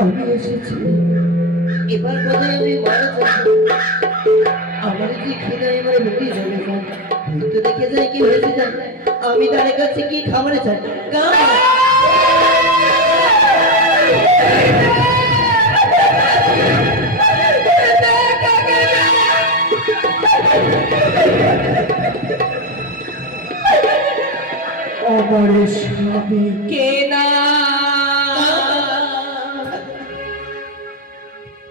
আমি এসেছি, এবার কোথায় আমি মারা যাবো? আমার কি খিদে এবারে বেরিয়ে যাবে? তো দেখে যায় কি হয়েছে যায়, আমি তার কাছে কি খাবারে চাই? আমার স্বামী কে না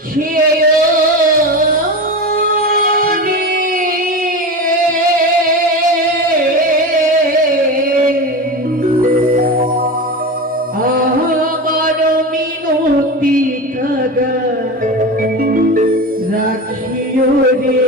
খেয়ে আমার মিনতি কাগা রাখিও রে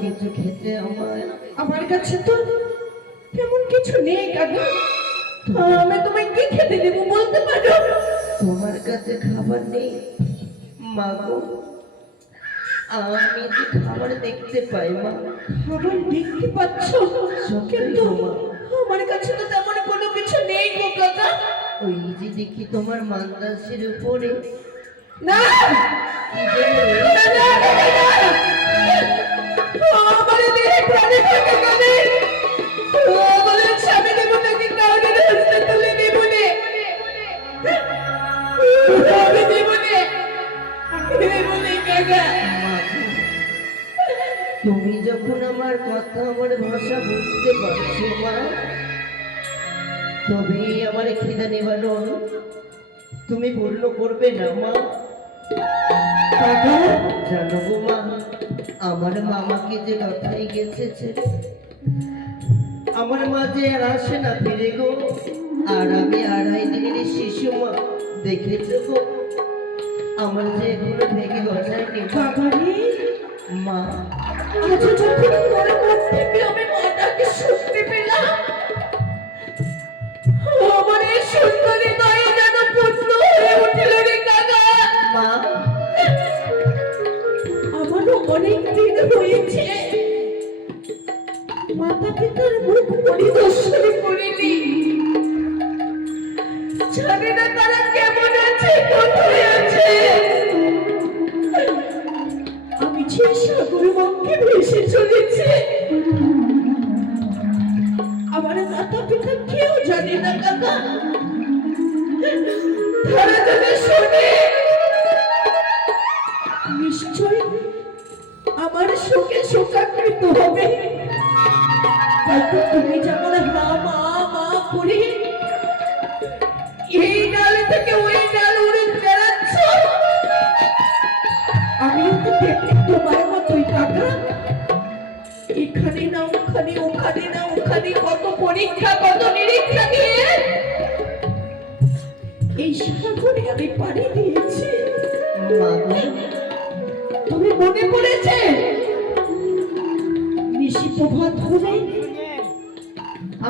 কিছু খেতে আমার কাছে তো তেমন কিছু নেই কাকা। আমি তোমায় কি খেতে দেবো বলতে পারো? তোমার কাছে খাবার নেই মা গো? আমি যে খাবার দেখতে পাই মা। খাবার দেখতে পাচ্ছ কিন্তু আমার কাছে তো তেমন কোনো কিছু নেই গো কাকা। ওই যে দেখি তোমার মান্দাসের উপরে না আমার দেহে প্রাণে থাকে কানে আমার স্বামী দেবতাকে কাউকে রাস্তা তুলে নেব নে আমি দেব নে কাকা। তুমি যখন আমার কথা আমার ভাষা বুঝতে পারছো মা, তবে আমার খিদা নিবারণ তুমি পূর্ণ করবে না মা? জানো গো মা, আমার মামাকে যে কথাই গেছে, আমার মা যে আর আসে না ফিরে গো। আর আমি 2.5 দিনের শিশু মা, দেখেছো গো আমার যে এখনো ভেঙে বসায়নি বাবারে মা। আজ যখন থেকে আমি মাটাকে শুনতে পেলাম আমার এই সুন্দরী গায়ে যেন পূর্ণ হয়ে উঠল রে কাকা। মা আমারও অনেক দিন হয়েছে মাতা পিতার মুখ পরিদর্শন করিনি, জানি না তারা কেমন আছে কোথায় আছে। আমি যে সাগর বক্ষে ভেসে চলেছি আমার মাতা পিতা কেউ জানে না কাকা। তারা যদি শোনে নিশ্চয় আমার শোকে শোকাকৃত হবে। হয়তো তুমি যেমন হা মা মা করে এই ডাল থেকে ওই ডাল উড়ে বেড়াচ্ছ, আমিও তো দেখি তোমার মতোই কাকা। এখানে না ওখানে, ওখানে না ওখানে, কত পরীক্ষা কত নিরীক্ষা দিয়ে এই সাগরে আমি পাড়ি দিয়েছি। মা গো, তুমি মনে পড়েছে নিশি প্রভাত হলে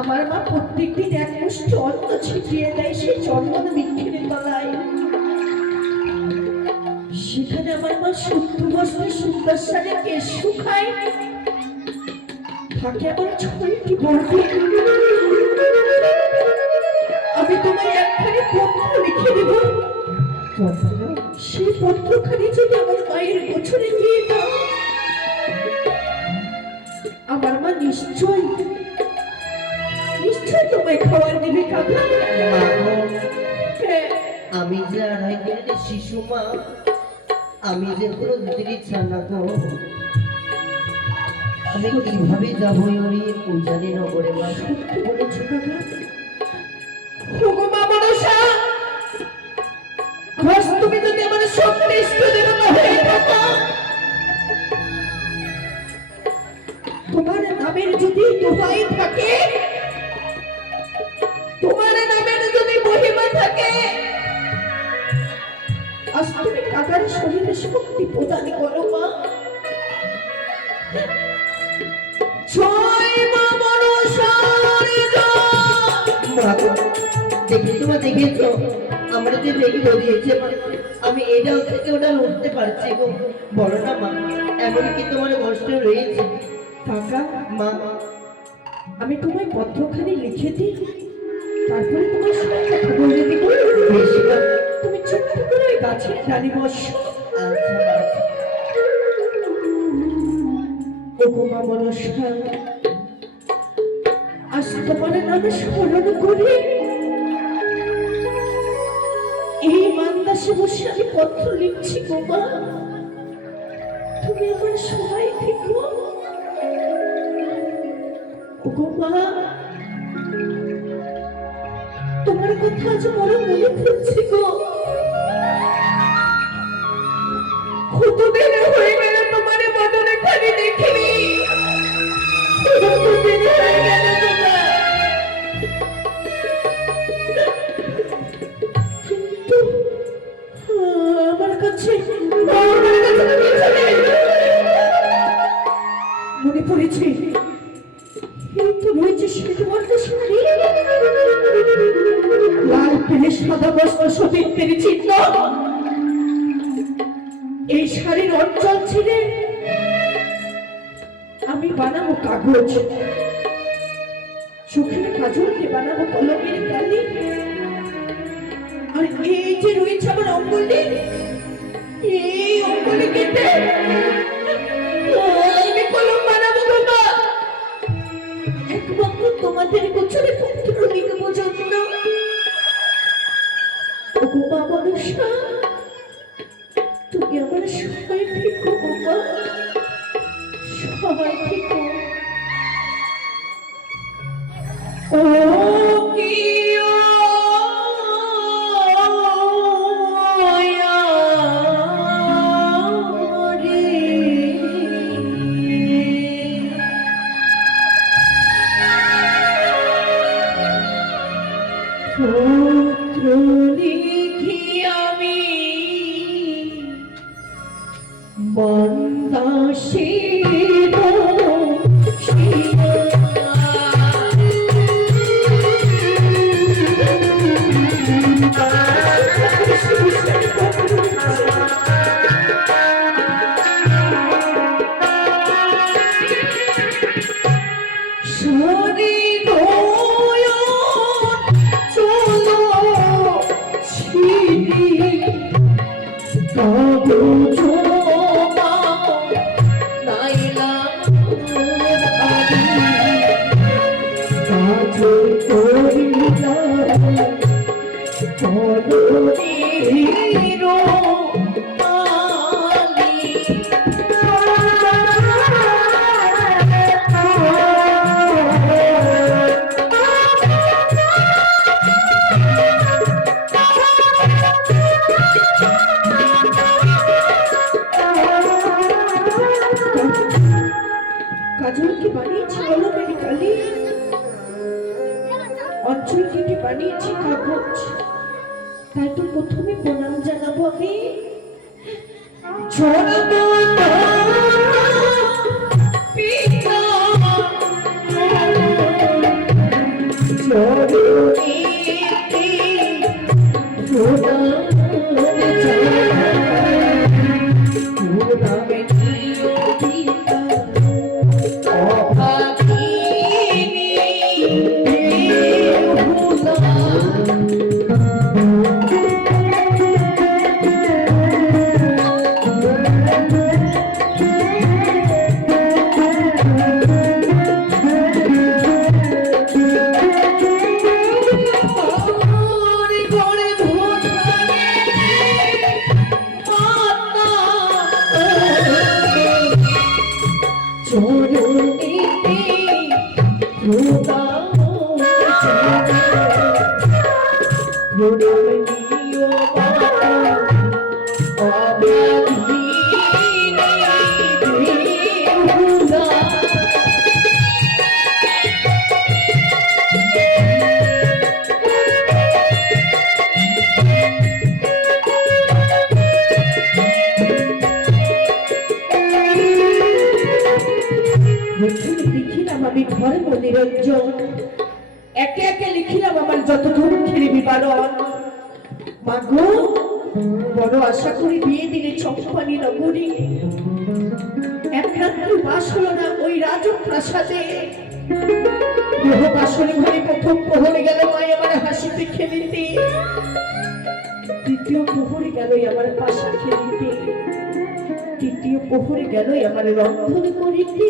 আমার মা প্রত্যেকদিন এক মুষ্টি অন্ন ছিটিয়ে দেয় সেই চন্দন বৃক্ষের তলায়। সেখানে আমার মা শুদ্ধ বস্ত্রে সুন্দর সাজে কেশ শুকায়, থাকে আমার ছয়টি বলতে। আমি তোমায় একখানি পত্র লিখে দেব, সেই পত্রখানি যদি আমার মায়ের গোছরে দিয়ে দাও আমার মা নিশ্চয় নিশ্চয় তোমায় খাবার দেবে কাকা। মা গো, হ্যাঁ, আমি যে আড়াই দিনের শিশু মা, আমি যে কোনো দিতে ইচ্ছা না গো। আমি কিভাবে যাবো ওই পূজারি নগরে মা? সত্যি বলেছো কাকা। ওগো মা মনসা, আজ তুমি যদি আমার সত্যি ইষ্ট দেবতা হয়ে থাকো, তোমার নামের যদি দোহাই থাকে, তোমার নামের যদি মহিমা থাকে, আজ তুমি কাকার শরীরে শক্তি প্রদান করো মা। জয় মা মনসার জয়। মা গো, দেখেছো মা, দেখেছো আমরা যে রেগে দিয়েছে মা, আমি এই ডাল থেকে ওটা উঠতে পারছি গো। বলো না মা, এমন কি তোমার কষ্ট রয়েছে? কাকা, মা আমি তোমায় পত্রখানি লিখে দিই, তারপরে তোমার সঙ্গে কথা বলে দিব। বেশ মা। তুমি ছোট্ট করে ওই গাছের ডালি বসো। আচ্ছা আচ্ছা। ওগো মা মনসা, আজ তোমার নামে স্মরণ করে এই মান্দাসে বসে আমি পত্র লিখছি গো মা। তুমি আমার সবাই থেকো ওগো মা। তোমার কথা আজ বড় মনে পড়ছে গো। কতদিন হয়ে গেল তোমার বদলে খালি দেখিনি, কতদিন হয়ে গেল তোমার। কিন্তু আমার কাছে মনে পড়েছে এই তো রয়েছে শ্বেতবর্ণ শাড়ি, লাল পেলে সাদা বস্ত্র সতীত্বের চিহ্ন। এই শাড়ির অঞ্চল ছেড়ে আমি বানাবো কাগজ, চোখের কাজলকে বানাবো কলমের কালি, আর এই যে রয়েছে আমার অঙ্গুলি, এই অঙ্গুলি কেটে আমি কলম বানাবো বাবা। একমাত্র তোমাদের গোচরে পত্র লিখবো যত্ন। ওগো মা মনসা, তুমি আমার সবাই থেকো বাবা, সবাই থেকো। ও কি পত্র লিখি আমি মন্দাসে কাজলকে বানিয়েছি কলমের কালি, অঞ্চলকে বানিয়েছি কাগজ। তাই তো প্রথমে প্রণাম জানাবো আমি। লিখিলাম আমি ধর্ম নিরঞ্জন, একে একে লিখিলাম আমার যত দুঃখের বিবরণ। মাগো, বড় আশা করি বিয়ে দিলে চম্পানি নগরী, এক রাত্রি বাস হলো না ওই রাজপ্রাসাদে। আসলে ঘরে প্রথম প্রহরে গেল মায় আমার হাসিতে খেলিতে, দ্বিতীয় প্রহরে গেল আমার পাশা খেলিতে, তৃতীয় প্রহরে গেল আমার রন্ধন করিতে,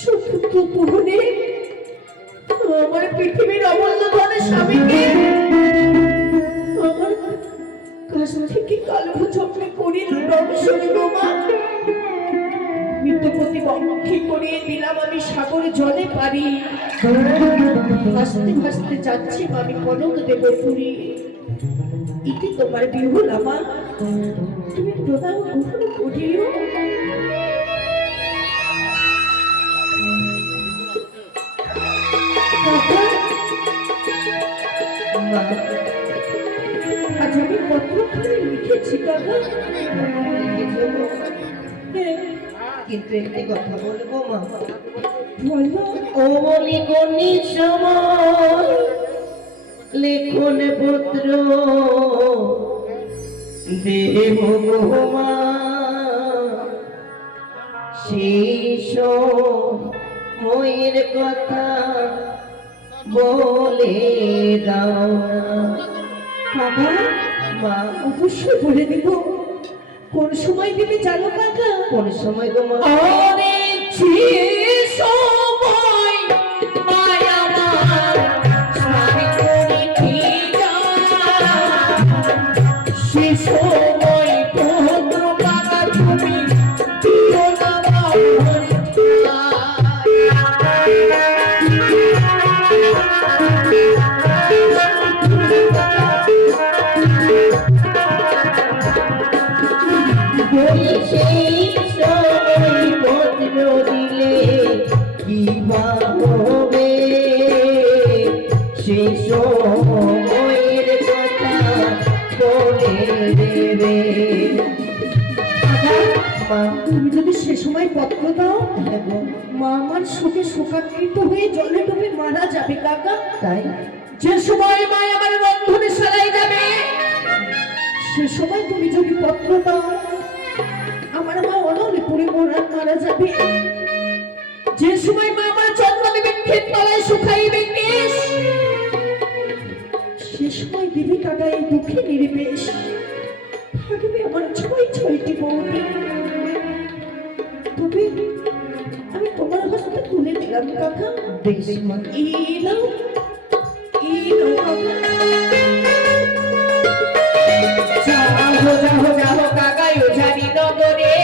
চতুর্থ প্রহরে আমার পৃথিবীর অমূল্য ধনের স্বামীকে আমার কাছ থেকে কালো চক্রে করিল রমেশ্বরী বোমা। মৃত্যুপতি বক্ষে করিয়ে দিলাম আমি সাগরে জলে পারি, ভাসতে ভাসতে যাচ্ছি আমি কনক দেবপুরী। ইতি তোমার বিহুল আমার, তুমি প্রদান গ্রহণ করিও। আজ আমি পত্রখানি লিখেছি কাকা। কিন্তু একটি কথা বলবো মা, বলো। ও বলি কোনি সময় লেখন পুত্র দেব মা, সেই সময়ের কথা বলে দাও বাবা। মা অবশ্যই বলে দিব। কোন সময় দিবে জানো কাকা? কোন সময় গো মা? অনেক সময় মায়া আমার স্বামী করে ঠিকা, সে সময় পুত্র কাকা তুমি দিও না আমার সেই সময় পত্র দিলে কি বা হবে, সেই সময়ের কথা বলে দেবে মা। তুমি যদি সে সময় পত্র দাও, মা আমার শোকে শোকাকৃত হয়ে জলে ডুবে মারা যাবে কাকা। তাই যে সময় মা আমার রন্ধনে সারাই যাবে, সে সময় তুমি যদি পত্র দাও, আমার মা অনলে পড়ে মারা যাবে। যে সময় মা আমার চন্দনে বৃক্ষের তলায় শুকাইবে কেশ, সে সময় দিবি কাকা এই দুঃখে নির্বেশ। থাকবে আমার ছয়টি বৌদি। তবে আমি তোমার হস্তে তুলে দিলাম কাকা। বেশ মা। এই নাও, এই যাহো যাহো কাকাই ওঝারি নগরে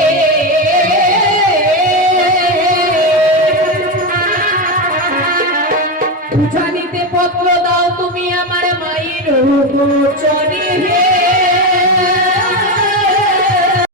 উঠানিতে পত্র দাও তুমি আমার মায়ের চরে হে